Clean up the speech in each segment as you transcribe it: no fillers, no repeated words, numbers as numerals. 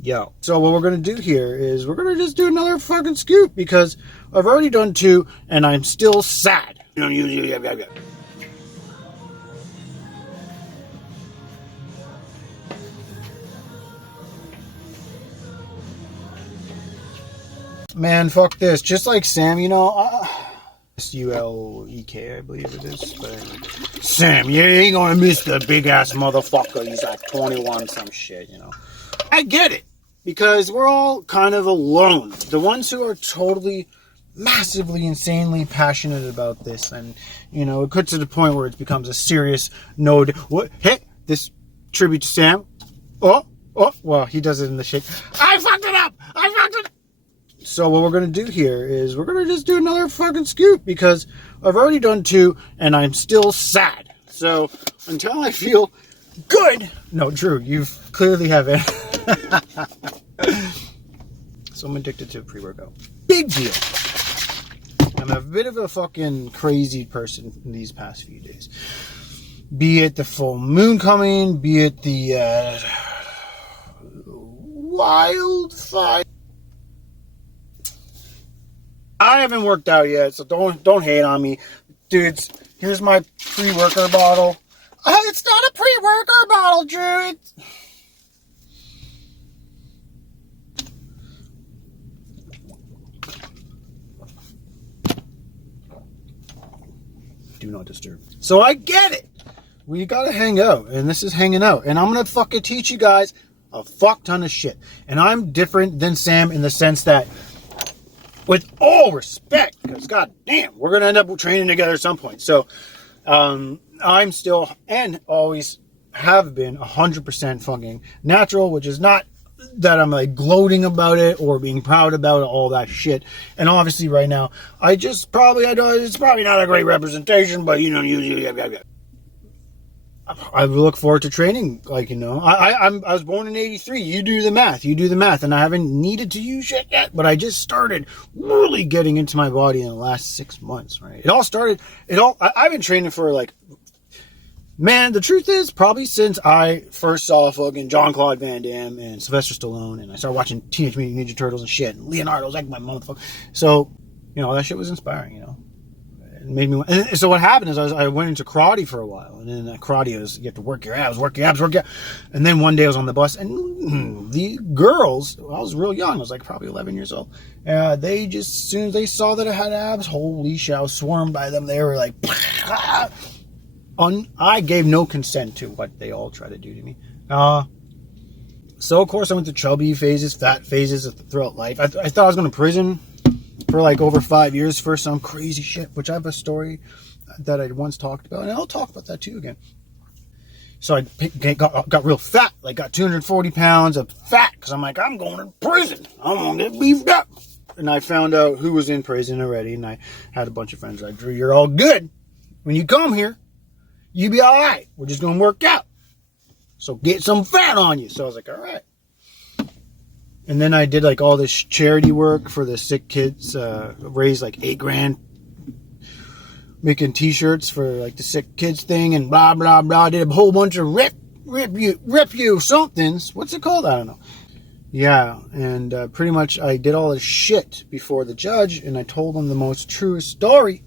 Yo. So what we're going to do here is we're going to just do another fucking scoop because I've already done 2 and I'm still sad. Man, fuck this. Just like Sam, Sulek, I believe it is. But Sam, you ain't gonna miss the big ass motherfucker. He's like 21, some shit, I get it. Because we're all kind of alone. The ones who are totally, massively, insanely passionate about this. And, it gets to the point where it becomes a serious node. What? Hey, this tribute to Sam. Oh, well, he does it in the shake. I fucked it up! So what we're going to do here is we're going to just do another fucking scoop because I've already done 2 and I'm still sad. So until I feel good. No, Drew, you clearly haven't. So I'm addicted to pre-workout. Big deal. I'm a bit of a fucking crazy person in these past few days. Be it the full moon coming, be it the wildfire. I haven't worked out yet, so don't hate on me. Dudes, here's my pre-worker bottle. It's not a pre-worker bottle, Drew. Do not disturb. So I get it. We gotta hang out, and this is hanging out. And I'm gonna fucking teach you guys a fuck ton of shit. And I'm different than Sam in the sense that, with all respect, because goddamn, we're gonna end up training together at some point. So, I'm still and always have been 100% fucking natural, which is not that I'm like gloating about it or being proud about it, all that shit. And obviously, right now, it's probably not a great representation, but I look forward to training. I was born in '83. You do the math, and I haven't needed to use shit yet. But I just started really getting into my body in the last 6 months. Right? I've been training for man. The truth is, probably since I first saw fucking Jean-Claude Van Damme and Sylvester Stallone, and I started watching Teenage Mutant Ninja Turtles and shit. And Leonardo's like my motherfucker. So that shit was inspiring. It made me. And so what happened is I went into karate for a while, and then karate is you have to work your abs. And then one day I was on the bus, and the girls, I was real young, I was like probably 11 years old. They just, as soon as they saw that I had abs, holy shit, I was swarmed by them. They were like, I gave no consent to what they all try to do to me. So of course I went through chubby phases, fat phases throughout life. I thought I was going to prison for over 5 years for some crazy shit, which I have a story that I once talked about, and I'll talk about that too again. So I got real fat, got 240 pounds of fat, because I'm like, I'm going to prison. I'm going to get beefed up. And I found out who was in prison already, and I had a bunch of friends like, Drew, you're all good. When you come here, you be all right. We're just going to work out. So get some fat on you. So I was like, all right. And then I did all this charity work for the sick kids, raised $8,000, making t-shirts for the sick kids thing and blah, blah, blah. I did a whole bunch of rep you somethings. What's it called? I don't know. Yeah. And pretty much I did all this shit before the judge, and I told him the most truest story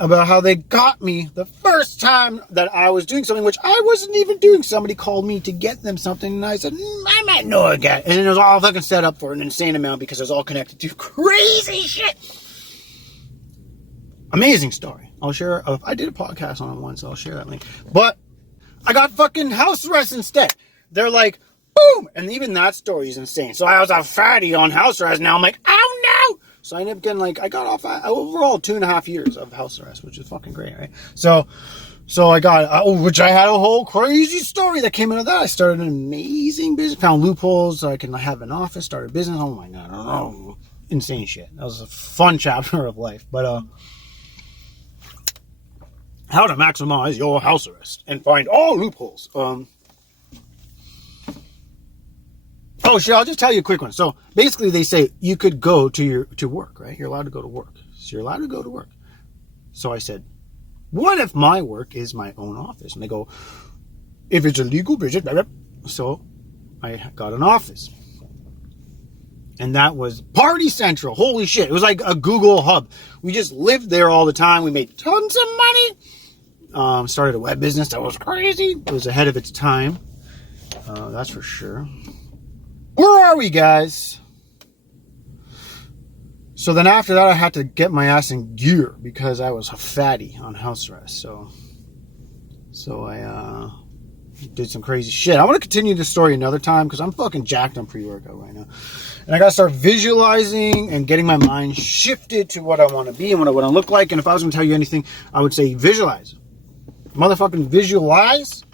about how they got me the first time that I was doing something, which I wasn't even doing. Somebody called me to get them something, and I said, I might know a guy. And it was all fucking set up for an insane amount because it was all connected to crazy shit. Amazing story. I'll share. I did a podcast on it once, so I'll share that link. But I got fucking house arrest instead. They're like, boom! And even that story is insane. So I was a fatty on house arrest. Now I'm like, oh no! So I ended up getting I got off overall 2.5 years of house arrest, which is fucking great, right? So I got, which I had a whole crazy story that came out of that. I started an amazing business, found loopholes so I can have an office, started a business. Oh my God, insane shit. That was a fun chapter of life. But how to maximize your house arrest and find all loopholes. Oh shit, I'll just tell you a quick one. So basically they say you could go to work, right? You're allowed to go to work. So you're allowed to go to work. So I said, what if my work is my own office? And they go, if it's a legal business, blah, blah. So I got an office. And that was Party Central. Holy shit. It was like a Google hub. We just lived there all the time. We made tons of money. Started a web business that was crazy. It was ahead of its time. That's for sure. Where are we, guys? So then after that, I had to get my ass in gear because I was a fatty on house arrest. So I did some crazy shit. I want to continue this story another time because I'm fucking jacked on pre-workout right now. And I got to start visualizing and getting my mind shifted to what I want to be and what I want to look like. And if I was going to tell you anything, I would say visualize. Motherfucking visualize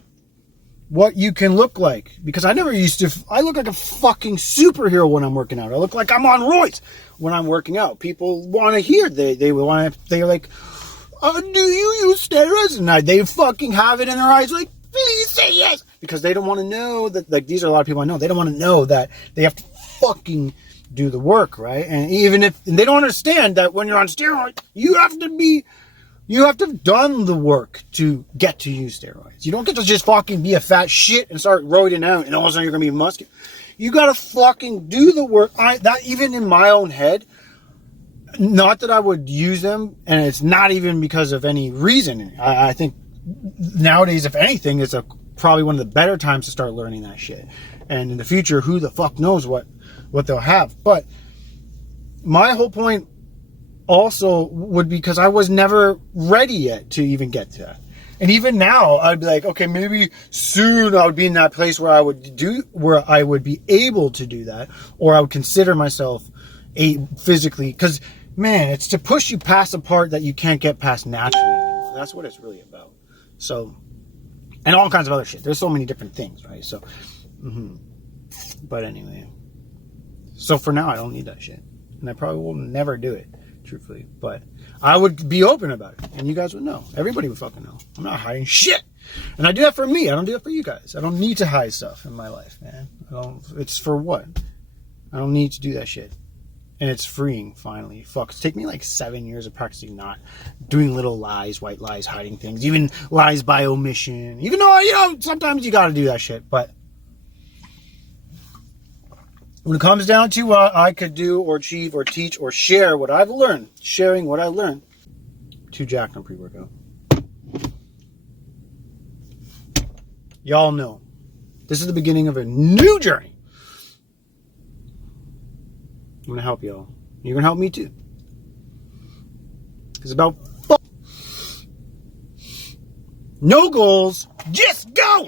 what you can look like. Because I never used to. I look like a fucking superhero when I'm working out. I look like I'm on Roids when I'm working out. People want to hear. They're like, do you use steroids? And they fucking have it in their eyes like, please say yes. Because they don't want to know that, like, these are a lot of people I know. They don't want to know that they have to fucking do the work, right? And even if and they don't understand that when you're on steroids, you have to have done the work to get to use steroids. You don't get to just fucking be a fat shit and start roiding out and all of a sudden you're going to be muscular. You got to fucking do the work. That even in my own head, not that I would use them, and it's not even because of any reason. I think nowadays, if anything, it's probably one of the better times to start learning that shit. And in the future, who the fuck knows what they'll have. But my whole point also would be because I was never ready yet to even get to that. And even now, I'd be like, okay, maybe soon I would be in that place where I would be able to do that, or I would consider myself physically, because man, it's to push you past a part that you can't get past naturally anymore. That's what it's really about. So, and all kinds of other shit. There's so many different things, right? So, but anyway, so for now, I don't need that shit, and I probably will never do it, truthfully. But I would be open about it, and you guys would know. Everybody would fucking know. I'm not hiding shit, and I do that for me. I don't do that for you guys. I don't need to hide stuff in my life, man. It's for what? I don't need to do that shit. And it's freeing, finally. Fuck, it's taken me like 7 years of practicing not doing little lies, white lies, hiding things, even lies by omission. Even though, sometimes you gotta do that shit. But when it comes down to what I could do or achieve or teach or share what I've learned, sharing what I learned, too jacked on pre-workout. Y'all know. This is the beginning of a new journey. I'm going to help y'all. You're going to help me too. It's about no goals, just go!